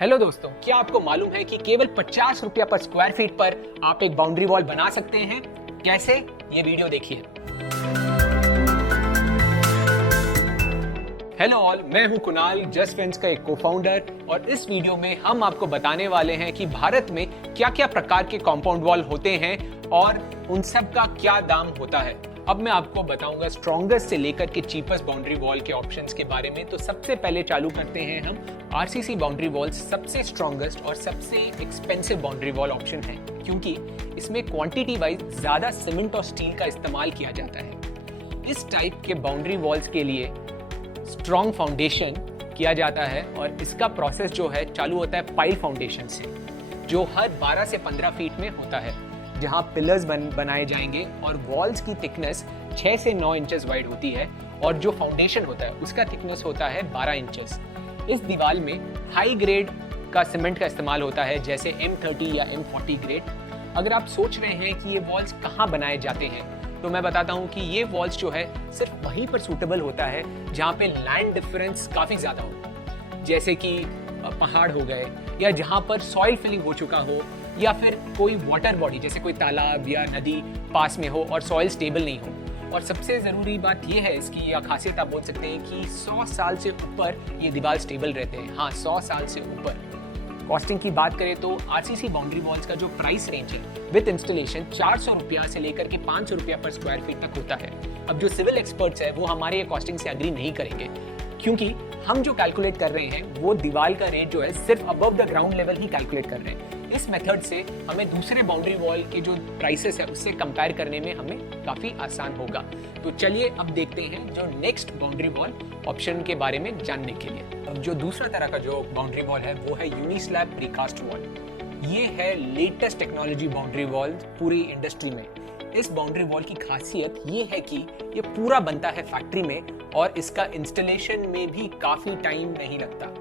Hello दोस्तों, क्या आपको मालूम है कि केवल 50 रुपया पर स्क्वायर फीट पर आप एक बाउंड्री वॉल बना सकते हैं? कैसे? ये वीडियो देखिए। हेलो ऑल, मैं हूं कुणाल, जस्ट फ्रेंड्स का एक को-फाउंडर, और इस वीडियो में हम आपको बताने वाले हैं कि भारत में क्या-क्या प्रकार के कंपाउंड वॉल होते हैं और उन सब का क्या दाम होता है। अब मैं आपको बताऊंगा स्ट्रॉन्गेस्ट से लेकर के चीपेस्ट बाउंड्री वॉल के ऑप्शंस के बारे में। तो सबसे पहले चालू करते हैं हम आरसीसी बाउंड्री वॉल, सबसे स्ट्रॉन्गेस्ट और सबसे एक्सपेंसिव बाउंड्री वॉल ऑप्शन है, क्योंकि इसमें क्वांटिटी वाइज ज्यादा सीमेंट और स्टील का इस्तेमाल किया जाता है। इस टाइप के बाउंड्री वॉल्स के लिए स्ट्रॉन्ग फाउंडेशन किया जाता है और इसका प्रोसेस जो है चालू होता है पाइल फाउंडेशन से, जो हर 12 से 15 फीट में होता है, जहां पिलर्स बनाए जाएंगे और वॉल्स की थिकनेस 6 से 9 इंचेस वाइड होती है और जो फाउंडेशन होता है उसका थिकनेस होता है 12 इंचेस। इस दीवार में हाई ग्रेड का सीमेंट का इस्तेमाल होता है, जैसे M30 या M40 ग्रेड। अगर आप सोच रहे हैं कि ये वॉल्स कहाँ बनाए जाते हैं, तो मैं बताता हूँ कि ये वॉल्स जो है सिर्फ वहीं पर सूटेबल होता है जहाँ पे लैंड डिफरेंस काफ़ी ज़्यादा हो, जैसे कि पहाड़ हो गए, या जहाँ पर सॉइल फिलिंग हो चुका हो, या फिर कोई वाटर बॉडी जैसे कोई तालाब या नदी पास में हो और सॉइल स्टेबल नहीं हो। और सबसे ज़रूरी बात यह है इसकी, या खासियत आप बोल सकते हैं कि 100 साल से ऊपर ये दीवार स्टेबल रहते हैं। हाँ, 100 साल से ऊपर। कॉस्टिंग की बात करें तो आरसीसी बाउंड्री वॉल्स का जो प्राइस रेंज है विद इंस्टॉलेशन 400 रुपया से लेकर के 500 रुपया पर स्क्वायर फीट तक होता है। अब जो सिविल एक्सपर्ट्स है वो हमारे ये कॉस्टिंग से एग्री नहीं करेंगे, क्योंकि हम जो कैलकुलेट कर रहे हैं वो दीवार का रेट जो है सिर्फ above the ground level he calculate कर रहे हैं। इस मेथड से हमें दूसरे बाउंड्री वॉल के जो प्राइसेस है उससे कंपेयर करने में हमें काफ़ी आसान होगा। तो चलिए अब देखते हैं जो नेक्स्ट बाउंड्री वॉल ऑप्शन के बारे में जानने के लिए। अब जो दूसरा तरह का जो बाउंड्री वॉल है वो है यूनिस्लैब प्रीकास्ट वॉल। ये है लेटेस्ट टेक्नोलॉजी बाउंड्री वॉल पूरी इंडस्ट्री में। इस बाउंड्री वॉल की खासियत ये है कि ये पूरा बनता है फैक्ट्री में और इसका इंस्टॉलेशन में भी काफ़ी टाइम नहीं लगता।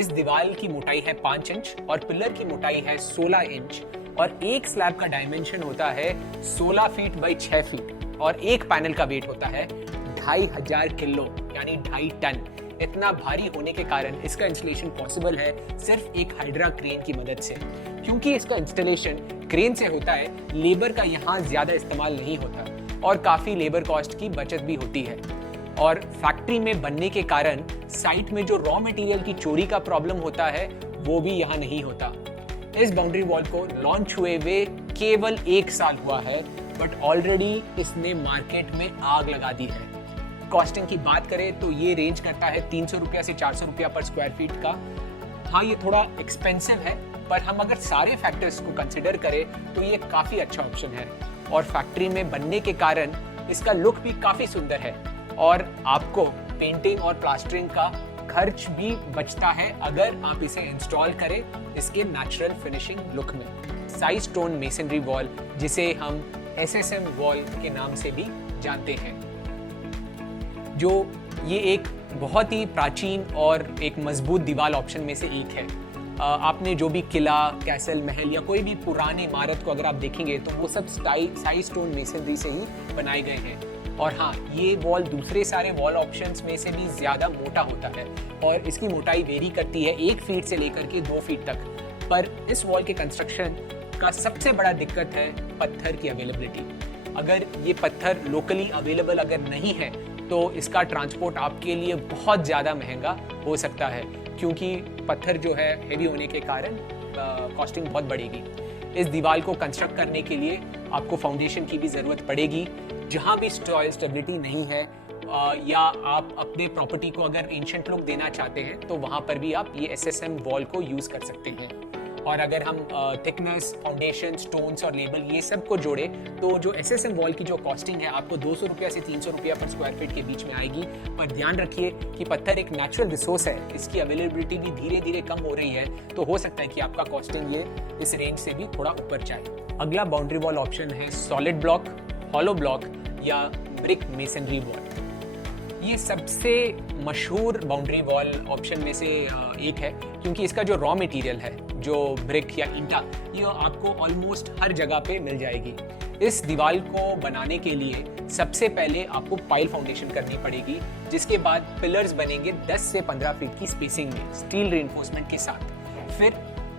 इस दीवार की मोटाई है 5 इंच और पिलर की मोटाई है 16 इंच, और एक स्लैब का डायमेंशन होता है 16 फीट बाई 6 फीट, और एक पैनल का वेट होता है 2500 किलो यानी 2.5 टन। इतना भारी होने के कारण इसका इंस्टॉलेशन पॉसिबल है सिर्फ एक हाइड्रा क्रेन की मदद से। क्योंकि इसका इंस्टॉलेशन क्रेन से होता है, लेबर का यहाँ ज्यादा इस्तेमाल नहीं होता और काफी लेबर कॉस्ट की बचत भी होती है। और फैक्ट्री में बनने के कारण साइट में जो रॉ मटेरियल की चोरी का प्रॉब्लम होता है वो भी यहाँ नहीं होता। इस बाउंड्री वॉल को लॉन्च हुए हुए केवल 1 साल हुआ है, बट ऑलरेडी इसने मार्केट में आग लगा दी है। कॉस्टिंग की बात करें तो ये रेंज करता है 300 रुपया से 400 रुपया पर स्क्वायर फीट का। हाँ, ये थोड़ा एक्सपेंसिव है, पर हम अगर सारे फैक्टर्स को कंसिडर करें तो ये काफ़ी अच्छा ऑप्शन है, और फैक्ट्री में बनने के कारण इसका लुक भी काफ़ी सुंदर है, और आपको पेंटिंग और प्लास्टरिंग का खर्च भी बचता है अगर आप इसे इंस्टॉल करें इसके नेचुरल फिनिशिंग लुक में। साइड स्टोन मेसनरी वॉल, जिसे हम SSM वॉल के नाम से भी जानते हैं, जो ये एक बहुत ही प्राचीन और एक मजबूत दीवार ऑप्शन में से एक है। आपने जो भी किला, कैसल, महल या कोई भी पुरानी इमारत को अगर आप देखेंगे तो वो सब साइड स्टोन मेसनरी से ही बनाए गए हैं। और हाँ, ये वॉल दूसरे सारे वॉल ऑप्शंस में से भी ज़्यादा मोटा होता है और इसकी मोटाई वेरी करती है 1 फीट से लेकर के 2 फीट तक। पर इस वॉल के कंस्ट्रक्शन का सबसे बड़ा दिक्कत है पत्थर की अवेलेबिलिटी। अगर ये पत्थर लोकली अवेलेबल अगर नहीं है तो इसका ट्रांसपोर्ट आपके लिए बहुत ज़्यादा महंगा हो सकता है, क्योंकि पत्थर जो है हेवी होने के कारण कॉस्टिंग बहुत बढ़ेगी। इस दीवार को कंस्ट्रक्ट करने के लिए आपको फाउंडेशन की भी ज़रूरत पड़ेगी। जहाँ भी सॉइल स्टेबिलिटी नहीं है, या आप अपने प्रॉपर्टी को अगर एंशिएंट लुक देना चाहते हैं तो वहाँ पर भी आप ये SSM वॉल को यूज़ कर सकते हैं। और अगर हम थिकनेस, फाउंडेशन, स्टोन्स और लेबल ये सब को जोड़े तो जो SSM वॉल की जो कॉस्टिंग है आपको 200 रुपया से 300 रुपया पर स्क्वायर फीट के बीच में आएगी। पर ध्यान रखिए कि पत्थर एक नेचुरल रिसोर्स है, इसकी अवेलेबिलिटी भी धीरे धीरे कम हो रही है, तो हो सकता है कि आपका कॉस्टिंग ये इस रेंज से भी थोड़ा ऊपर जाए। अगला बाउंड्री वॉल ऑप्शन है सॉलिड ब्लॉक, हॉलो ब्लॉक या ब्रिक मेसनरी वॉल। ये सबसे मशहूर बाउंड्री वॉल ऑप्शन में से एक है, क्योंकि इसका जो रॉ मटेरियल है, जो ब्रिक या ईंटा, ये आपको ऑलमोस्ट हर जगह पे मिल जाएगी। इस दीवार को बनाने के लिए सबसे पहले आपको पाइल फाउंडेशन करनी पड़ेगी, जिसके बाद पिलर्स बनेंगे 10 से 15 फीट की स्पेसिंग में स्टील रिइंफोर्समेंट के साथ। फिर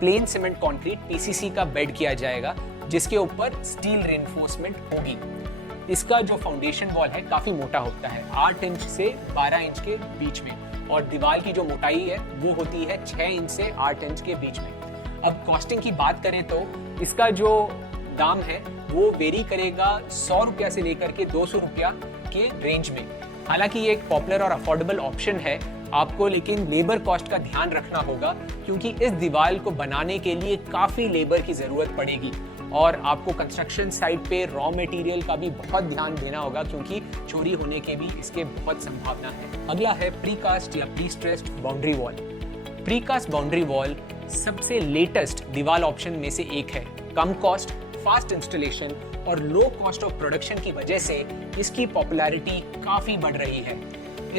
प्लेन सीमेंट कंक्रीट पीसीसी का बेड किया जाएगा, जिसके ऊपर स्टील रेनफोर्समेंट होगी। इसका जो फाउंडेशन वॉल है काफी मोटा होता है, 8 इंच से 12 इंच के बीच में, और दीवार की जो मोटाई है वो होती है 6 इंच से 8 इंच के बीच में। अब कॉस्टिंग की बात करें तो इसका जो दाम है वो वेरी करेगा 100 रुपया से लेकर के 200 रुपया के रेंज में। हालांकि ये एक पॉपुलर और अफोर्डेबल ऑप्शन है आपको, लेकिन लेबर कॉस्ट का ध्यान रखना होगा, क्योंकि इस दीवार को बनाने के लिए काफी लेबर की जरूरत पड़ेगी और आपको कंस्ट्रक्शन साइट पे रॉ मटेरियल का भी बहुत ध्यान देना होगा, क्योंकि चोरी होने के भी इसके बहुत संभावना है। अगला है प्रीकास्ट या prestressed boundary wall. Precast boundary wall सबसे लेटेस्ट दीवार ऑप्शन में से एक है। कम कॉस्ट, फास्ट इंस्टॉलेशन और लो कॉस्ट ऑफ प्रोडक्शन की वजह से इसकी पॉपुलैरिटी काफी बढ़ रही है।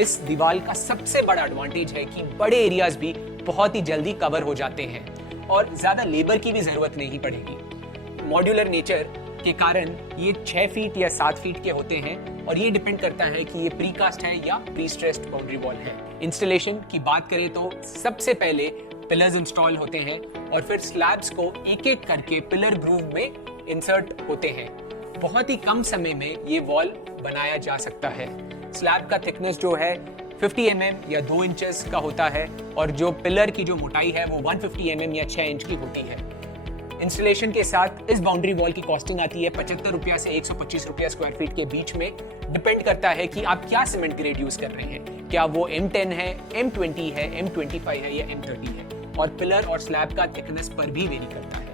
इस दीवार का सबसे बड़ा एडवांटेज है कि बड़े एरियाज भी बहुत ही जल्दी कवर हो जाते हैं और ज्यादा लेबर की भी जरूरत नहीं पड़ेगी। मॉड्यूलर नेचर के कारण ये 6 फीट या 7 फीट के होते हैं और ये डिपेंड करता है कि ये प्रीकास्ट है या प्री-स्ट्रेस्ड बाउंड्री वॉल है। इंस्टॉलेशन की बात करें तो सबसे पहले पिलर्स इंस्टॉल होते हैं और फिर स्लैब्स को एक एक करके पिलर ग्रूव में इंसर्ट होते हैं। बहुत ही कम समय में ये वॉल बनाया जा सकता है। स्लैब का थिकनेस जो है 50 mm या 2 इंचेस का होता है और जो पिलर की जो मोटाई है वो 150 mm या 6 इंच की होती है। इंस्टॉलेशन के साथ इस बाउंड्री वॉल की कॉस्टिंग आती है 75 रुपया से 125 रुपया स्क्वायर फीट के बीच में। डिपेंड करता है कि आप क्या सीमेंट ग्रेड यूज कर रहे हैं, क्या वो M10 है, M20 है, M25 है या M30 है, और पिलर और स्लैब का थिकनेस पर भी वेरी करता है।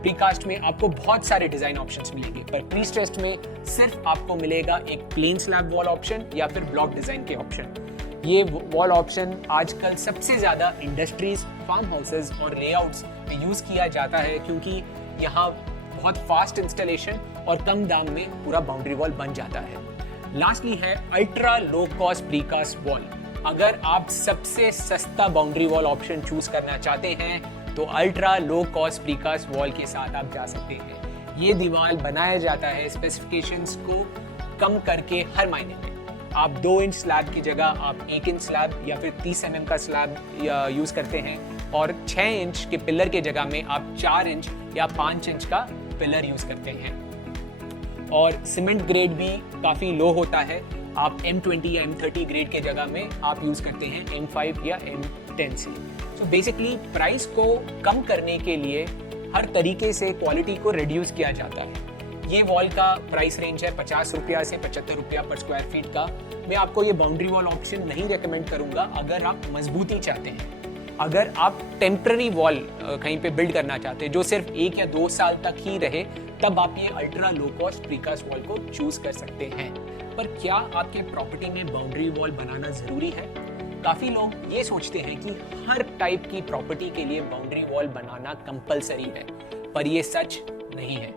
प्रीकास्ट में आपको बहुत सारे डिजाइन ऑप्शंस मिलेंगे, पर प्री-स्ट्रेस्ड में सिर्फ आपको मिलेगा एक प्लेन स्लैब वॉल ऑप्शन या फिर ब्लॉक डिजाइन के ऑप्शन। ये वॉल ऑप्शन आजकल सबसे ज्यादा इंडस्ट्रीज, फार्म हाउसेज और लेआउट्स में यूज किया जाता है, क्योंकि यहाँ बहुत फास्ट इंस्टॉलेशन और कम दाम में पूरा बाउंड्री वॉल बन जाता है। लास्टली है ultra low cost precast wall. अगर आप सबसे सस्ता बाउंड्री वॉल ऑप्शन चूज करना चाहते हैं तो ultra low cost precast wall के साथ आप जा सकते हैं। ये दीवार बनाया जाता है स्पेसिफिकेशंस को कम करके हर महीने में। आप 2 इंच स्लैब की जगह आप 1 इंच स्लैब या फिर 30 mm का स्लैब यूज करते हैं, और 6 इंच के पिलर के जगह में आप 4 इंच या 5 इंच का पिलर यूज करते हैं। और सीमेंट ग्रेड भी काफी लो होता है। आप M20 या M30 ग्रेड के जगह में आप यूज करते हैं M5 या M10 से। तो बेसिकली प्राइस को कम करने के लिए हर तरीके से क्वालिटी को रिड्यूस किया जाता है। ये वॉल का प्राइस रेंज है 50 रुपया से 75 रुपया पर स्क्वायर फीट का। मैं आपको ये बाउंड्री वॉल ऑप्शन नहीं रेकमेंड करूंगा अगर आप मजबूती चाहते हैं। अगर आप टेम्पररी वॉल कहीं पे बिल्ड करना चाहते हैं जो सिर्फ 1 या 2 साल तक ही रहे, तब आप ये ultra low cost precast wall को चूज कर सकते हैं। पर क्या आपके प्रॉपर्टी में बाउंड्री वॉल बनाना जरूरी है? काफी लोग ये सोचते हैं कि हर टाइप की प्रॉपर्टी के लिए बाउंड्री वॉल बनाना कंपलसरी है, पर ये सच नहीं है।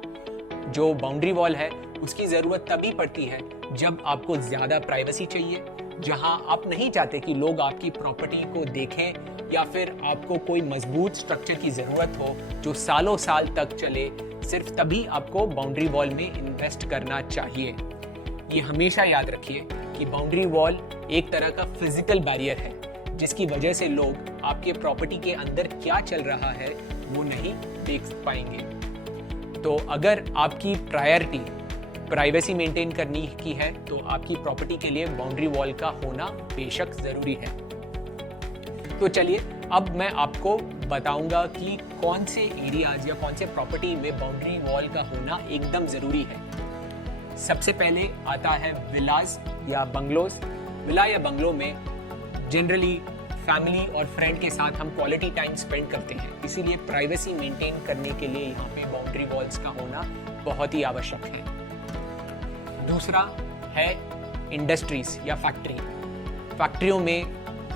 जो बाउंड्री वॉल है उसकी जरूरत तभी पड़ती है जब आपको ज्यादा प्राइवेसी चाहिए, जहां आप नहीं चाहते कि लोग आपकी प्रॉपर्टी को देखें, या फिर आपको कोई मजबूत स्ट्रक्चर की जरूरत हो जो सालों साल तक चले। सिर्फ तभी आपको बाउंड्री वॉल में इन्वेस्ट करना चाहिए। ये हमेशा याद रखिए कि बाउंड्री वॉल एक तरह का फिजिकल बैरियर है, जिसकी वजह से लोग आपके प्रॉपर्टी के अंदर क्या चल रहा है वो नहीं देख पाएंगे। तो अगर आपकी प्रायोरिटी प्राइवेसी मेंटेन करने की है तो आपकी प्रॉपर्टी के लिए बाउंड्री वॉल का होना बेशक जरूरी है। तो चलिए अब मैं आपको बताऊंगा कि कौन से एरियाज या कौन से प्रॉपर्टी में बाउंड्री वॉल का होना एकदम जरूरी है। सबसे पहले आता है विलास या बंगलोज। विला या बंगलो में जनरली फैमिली और फ्रेंड के साथ हम क्वालिटी टाइम स्पेंड करते हैं, इसीलिए प्राइवेसी मेंटेन करने के लिए यहाँ पे बाउंड्री वॉल्स का होना बहुत ही आवश्यक है। दूसरा है इंडस्ट्रीज या फैक्ट्री। फैक्ट्रियों में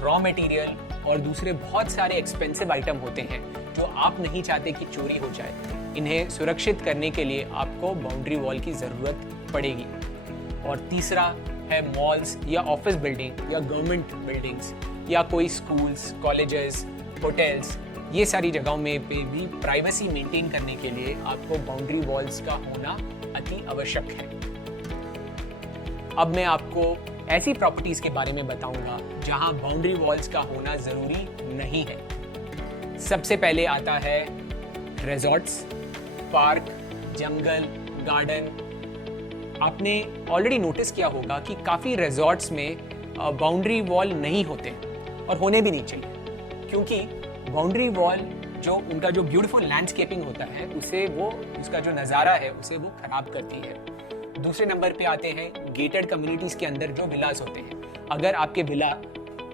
रॉ मटेरियल और दूसरे बहुत सारे एक्सपेंसिव आइटम होते हैं जो आप नहीं चाहते कि चोरी हो जाए। इन्हें सुरक्षित करने के लिए आपको बाउंड्री वॉल की जरूरत पड़ेगी। और तीसरा है मॉल्स या ऑफिस बिल्डिंग या गवर्नमेंट बिल्डिंग्स या कोई स्कूल्स, कॉलेजेस, होटल्स, ये सारी जगहों में पे भी प्राइवेसी मेंटेन करने के लिए आपको बाउंड्री वॉल्स का होना अति आवश्यक है। अब मैं आपको ऐसी प्रॉपर्टीज के बारे में बताऊंगा जहां बाउंड्री वॉल्स का होना जरूरी नहीं है। सबसे पहले आता है रिजॉर्ट्स, पार्क, जंगल, गार्डन। आपने ऑलरेडी नोटिस किया होगा कि काफ़ी रिजॉर्ट्स में बाउंड्री वॉल नहीं होते और होने भी नहीं चाहिए, क्योंकि बाउंड्री वॉल जो उनका जो ब्यूटीफुल लैंडस्केपिंग होता है उसे वो उसका जो नज़ारा है उसे वो खराब करती है। दूसरे नंबर पे आते हैं गेटेड कम्युनिटीज़ के अंदर जो विलास होते हैं। अगर आपके विला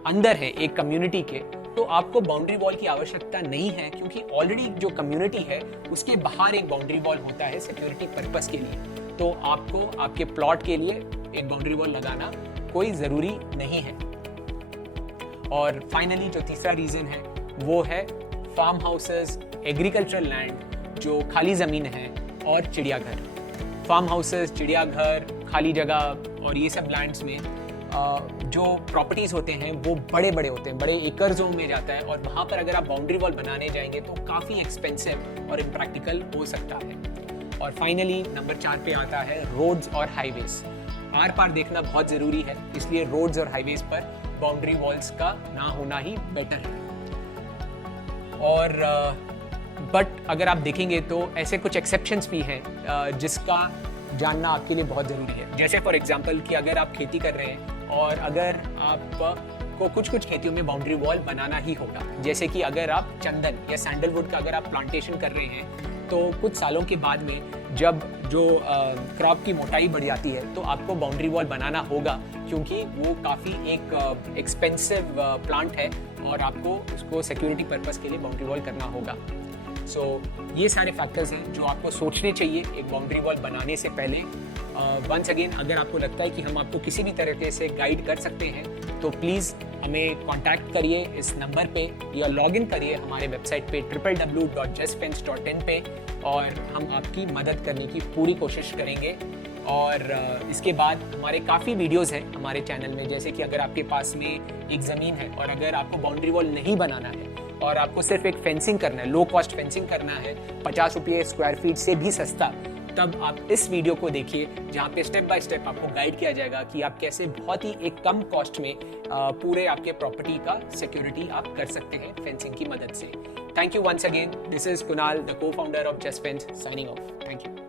अंदर है एक कम्युनिटी के, तो आपको बाउंड्री वॉल की आवश्यकता नहीं है, क्योंकि ऑलरेडी जो कम्युनिटी है उसके बाहर एक बाउंड्री वॉल होता है सिक्योरिटी पर्पस के लिए। तो आपको आपके प्लॉट के लिए एक बाउंड्री वॉल लगाना कोई ज़रूरी नहीं है। और फाइनली जो तीसरा रीज़न है वो है फार्म हाउसेस, एग्रीकल्चरल लैंड, जो खाली ज़मीन है, और चिड़ियाघर। फार्म हाउसेस, चिड़ियाघर, खाली जगह और ये सब लैंड्स में जो प्रॉपर्टीज़ होते हैं वो बड़े बड़े होते हैं, बड़े एकर्सों में जाता है, और वहाँ पर अगर आप बाउंड्री वॉल बनाने जाएंगे तो काफ़ी एक्सपेंसिव और इम्प्रैक्टिकल हो सकता है। और फाइनली नंबर 4 पे आता है रोड्स और हाईवेज। आर पार देखना बहुत ज़रूरी है, इसलिए रोड्स और हाईवेज पर बाउंड्री वॉल्स का ना होना ही बेटर है। और बट अगर आप देखेंगे तो ऐसे कुछ एक्सेप्शंस भी हैं जिसका जानना आपके लिए बहुत ज़रूरी है। जैसे फॉर एग्जांपल कि अगर आप खेती कर रहे हैं और अगर आपको कुछ खेतियों में बाउंड्री वॉल बनाना ही होगा, जैसे कि अगर आप चंदन या सैंडलवुड का अगर आप प्लांटेशन कर रहे हैं, तो कुछ सालों के बाद में जब जो क्रॉप की मोटाई बढ़ जाती है तो आपको बाउंड्री वॉल बनाना होगा, क्योंकि वो काफ़ी एक एक्सपेंसिव प्लांट है और आपको उसको सिक्योरिटी पर्पस के लिए बाउंड्री वॉल करना होगा। सो ये सारे फैक्टर्स हैं जो आपको सोचने चाहिए एक बाउंड्री वॉल बनाने से पहले। वंस अगेन, अगर आपको लगता है कि हम आपको किसी भी तरीके से गाइड कर सकते हैं तो प्लीज़ हमें कांटेक्ट करिए इस नंबर पे, या लॉग इन करिए हमारे वेबसाइट पे www.justfence.in पे, और हम आपकी मदद करने की पूरी कोशिश करेंगे। और इसके बाद हमारे काफ़ी वीडियोस हैं हमारे चैनल में, जैसे कि अगर आपके पास में एक ज़मीन है और अगर आपको बाउंड्री वॉल नहीं बनाना है और आपको सिर्फ एक फेंसिंग करना है, लो कॉस्ट फेंसिंग करना है, 50 रुपये स्क्वायर फीट से भी सस्ता, तब आप इस वीडियो को देखिए जहाँ पे स्टेप बाय स्टेप आपको गाइड किया जाएगा कि आप कैसे बहुत ही एक कम कॉस्ट में पूरे आपके प्रॉपर्टी का सिक्योरिटी आप कर सकते हैं फेंसिंग की मदद से। Thank you once again, this is Kunal, the co-founder of Just Fence, signing off. Thank you.